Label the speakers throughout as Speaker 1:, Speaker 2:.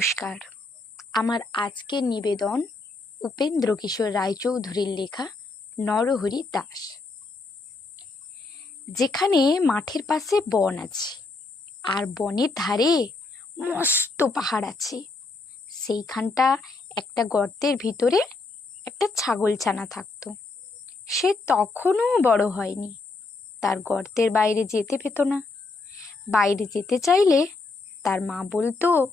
Speaker 1: নমস্কার। আমার আজকের নিবেদন উপেন্দ্র কিশোর রায়চৌধুরীর লেখা নরহরি দাস। যেখানে মাঠের পাশে বন আছে, আর বনের ধারে মস্ত পাহাড় আছে। সেইখানটা একটা গর্তের ভিতরে একটা ছাগল ছানা থাকতো। সে তখনও বড় হয়নি। তার গর্তের বাইরে যেতে পেত না। বাইরে যেতে চাইলে তার মা বলতো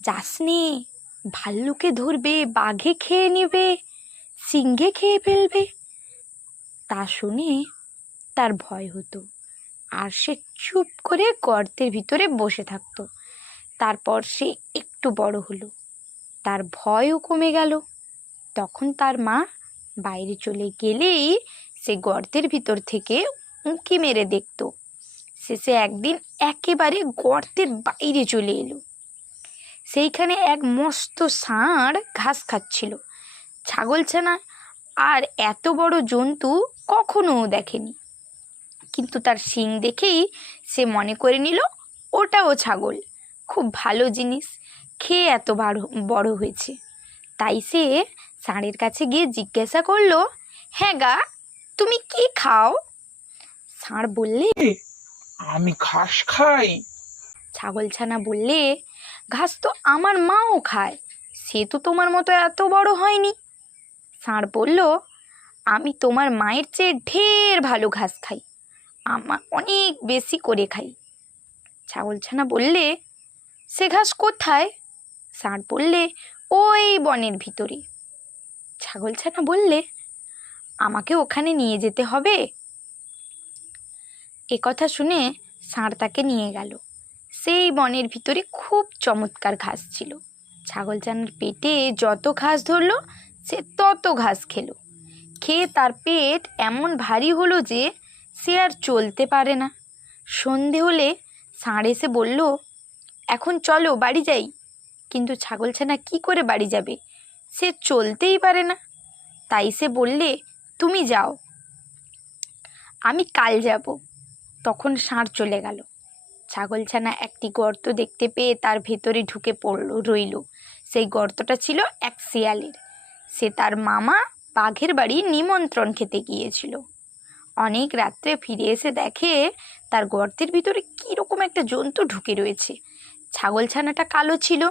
Speaker 1: যাস নে ভাল্লুকে ধরবে, বাঘে খেয়ে নেবে, সিংহে খেয়ে ফেলবে। তা শুনে তার ভয় হতো। আর সে চুপ করে গর্তের ভিতরে বসে থাকতো। তারপর সে একটু বড় হলো। তার ভয়ও কমে গেল। তখন তার মা বাইরে চলে গেলেই সে গর্তের ভিতর থেকে উঁকি মেরে দেখতো। শেষে একদিন একেবারে গর্তের বাইরে চলে এলো। সেইখানে এক মস্ত ষাঁড় ঘাস খাচ্ছিল। ছাগলছানা আর এত বড় জন্তু কখনো দেখেনি। কিন্তু তার শিং দেখেই সে মনে করে নিল ওটাও ছাগল। খুব ভালো জিনিস। খেয়ে এত বড় বড় হয়েছে। তাই সে ষাঁড়ের কাছে গিয়ে জিজ্ঞাসা করল হ্যাঁ গা তুমি কি খাও? ষাঁড় বললে আমি ঘাস খাই। ছাগলছানা বললে ঘাস তো আমার মাও খায়। সে তো তোমার মতো এত বড় হয়নি। ষাঁড় বলল, আমি তোমার মায়ের চেয়ে ঢের ভালো ঘাস খাই। আমার অনেক বেশি করে খাই। ছাগলছানা বললে, সে ঘাস কোথায়? ষাঁড় বললে, ওই বনের ভিতরে। ছাগলছানা বললে, আমাকে ওখানে নিয়ে যেতে হবে? এ কথা শুনে ষাঁড় তাকে নিয়ে গেল। সেই বনের ভিতরে খুব চমৎকার ঘাস ছিল। ছাগলছানার পেটে যত ঘাস ধরলো, সে তত ঘাস খেলো। খেয়ে তার পেট এমন ভারী হলো যে সে আর চলতে পারে না। সন্ধে হলে ষাঁড় এসে বলল, এখন চলো, বাড়ি যাই। কিন্তু ছাগলছানা কি করে বাড়ি যাবে? সে চলতেই পারে না। তাই সে বললে, তুমি যাও। আমি কাল যাব। তখন ষাঁড় চলে গেল। ছাগলছানা একটি গর্ত দেখতে পেয়ে তার ভেতরে ঢুকে পড়ল, রইল। সেই গর্তটা ছিল এক শিয়ালের। সে তার মামা বাঘের বাড়ি নিমন্ত্রণ খেতে গিয়েছিল। অনেক রাত্রে ফিরে এসে দেখে তার গর্তের ভিতরে কীরকম একটা জন্তু ঢুকে রয়েছে। ছাগলছানাটা কালো ছিল,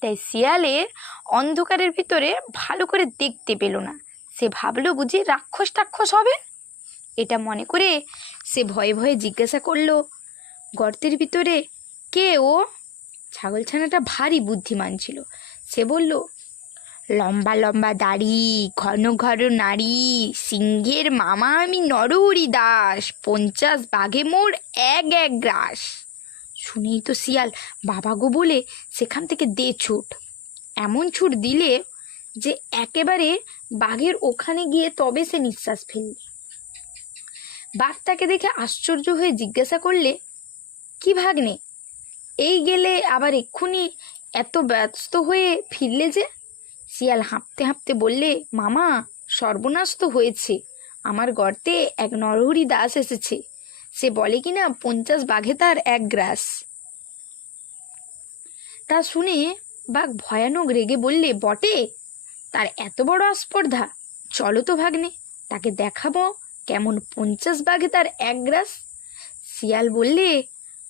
Speaker 1: তাই শিয়ালের অন্ধকারের ভিতরে ভালো করে দেখতে পেল না। সে ভাবলো, বুঝি রাক্ষস টাক্ষস হবে? এটা মনে করে সে ভয়ে ভয়ে জিজ্ঞাসা করল গর্তের ভিতরে কে ও? ছাগলছানাটা ভারী বুদ্ধিমান ছিল। সে বলল, লম্বা লম্বা দাড়ি, ঘন ঘন নারী, সিংহের মামা আমি নরহরি দাস, পঞ্চাশ বাঘে মোর এক এক গ্রাস। শুনেই তো শিয়াল বাবা গো বলে সেখান থেকে দে ছুট। এমন ছুট দিলে যে একেবারে বাঘের ওখানে গিয়ে তবে সে নিঃশ্বাস ফেললে বাঘ তাকে দেখে আশ্চর্য হয়ে জিজ্ঞাসা করলে কি ভাগ্নে? এই গেলে আবার এক্ষুনি এত ব্যস্ত হয়ে ফিরলে যে? শিয়াল হাঁপতে হাঁপতে বললে, মামা, সর্বনাশ তো হয়েছে। আমার গর্তে এক নরহরি দাস এসেছে। সে বলে কি না, পঞ্চাশ বাঘে তার এক গ্রাস। তা শুনে বাঘ ভয়ানক রেগে বললে, বটে, তার এত বড় আস্পর্ধা চলো তো ভাগ্নে, তাকে দেখাবো কেমন পঞ্চাশ বাঘে তার এক গ্রাস। শিয়াল বললে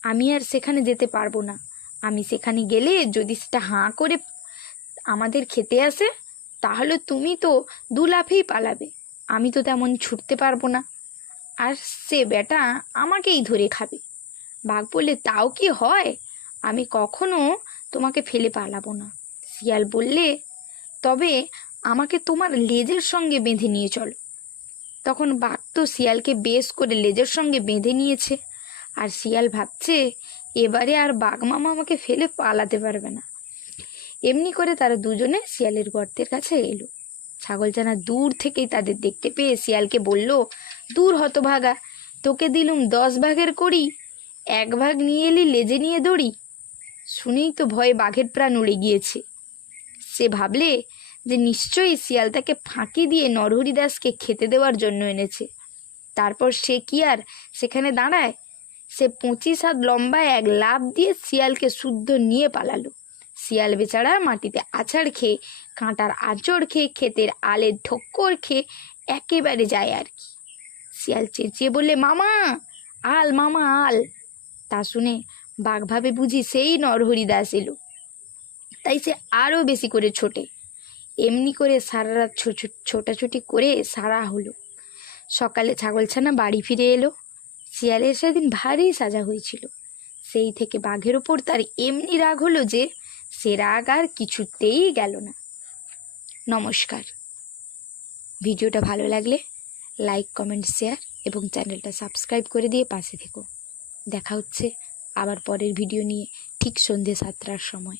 Speaker 1: আমি আর সেখানে যেতে পারব না। আমি সেখানে গেলে যদি সেটা হাঁ করে আমাদের খেতে আসে, তাহলে তুমি তো দু লাফেই পালাবে। আমি তো তেমন ছুটতে পারব না। আর সে বেটা আমাকেই ধরে খাবে। বাঘ বললে, তাও কি হয়? আমি কখনো তোমাকে ফেলে পালাবো না। শিয়াল বললে, তবে আমাকে তোমার লেজের সঙ্গে বেঁধে নিয়ে চলো। তখন বাঘ তো শিয়ালকে বেশ করে লেজের সঙ্গে বেঁধে নিয়েছে। আর শিয়াল ভাবছে, এবারে আর বাঘ মামা আমাকে ফেলে পালাতে পারবে না। এমনি করে তারা দুজনে শিয়ালের গর্তের কাছে এলো। ছাগল ছাগলছানা দূর থেকেই তাদের দেখতে পেয়ে শিয়ালকে বলল, দূর হতভাগা, তোকে দিলুম দশ ভাগের করি এক ভাগ নিয়ে এলি লেজে নিয়ে দড়ি। শুনেই তো ভয়ে বাঘের প্রাণ উড়ে গিয়েছে। সে ভাবলে যে নিশ্চয়ই শিয়াল তাকে ফাঁকি দিয়ে নরহরি দাসকে খেতে দেওয়ার জন্য এনেছে। তারপর সে কি আর সেখানে দাঁড়ায়? সে পঁচিশ হাত লম্বা এক লাফ দিয়ে শিয়ালকে শুদ্ধ নিয়ে পালালো। শিয়াল বেচারা মাটিতে আছাড় খেয়ে, কাঁটার আঁচড় খেয়ে, ক্ষেতের আলের ঠক্কর খেয়ে একেবারে যায় আর কি। শিয়াল চেঁচিয়ে বললে, মামা, আল মামা, আল। তা শুনে বাঘ ভাবে বুঝি সেই নরহরিদাস এলো। তাই সে আরও বেশি করে ছোটে। এমনি করে সারা রাত ছোটাছুটি করে সারা হলো। সকালে ছাগলছানা বাড়ি ফিরে এলো। শিয়ালের সেদিন ভারী সাজা হয়েছিল। সেই থেকে বাঘের ওপর তার এমনি রাগ হলো যে সে রাগ আর কিছুতেই গেল না। নমস্কার। ভিডিওটা ভালো লাগলে লাইক, কমেন্ট, শেয়ার এবং চ্যানেলটা সাবস্ক্রাইব করে দিয়ে পাশে থেকো। দেখা হচ্ছে আবার পরের ভিডিও নিয়ে ঠিক সন্ধে সাতটার সময়।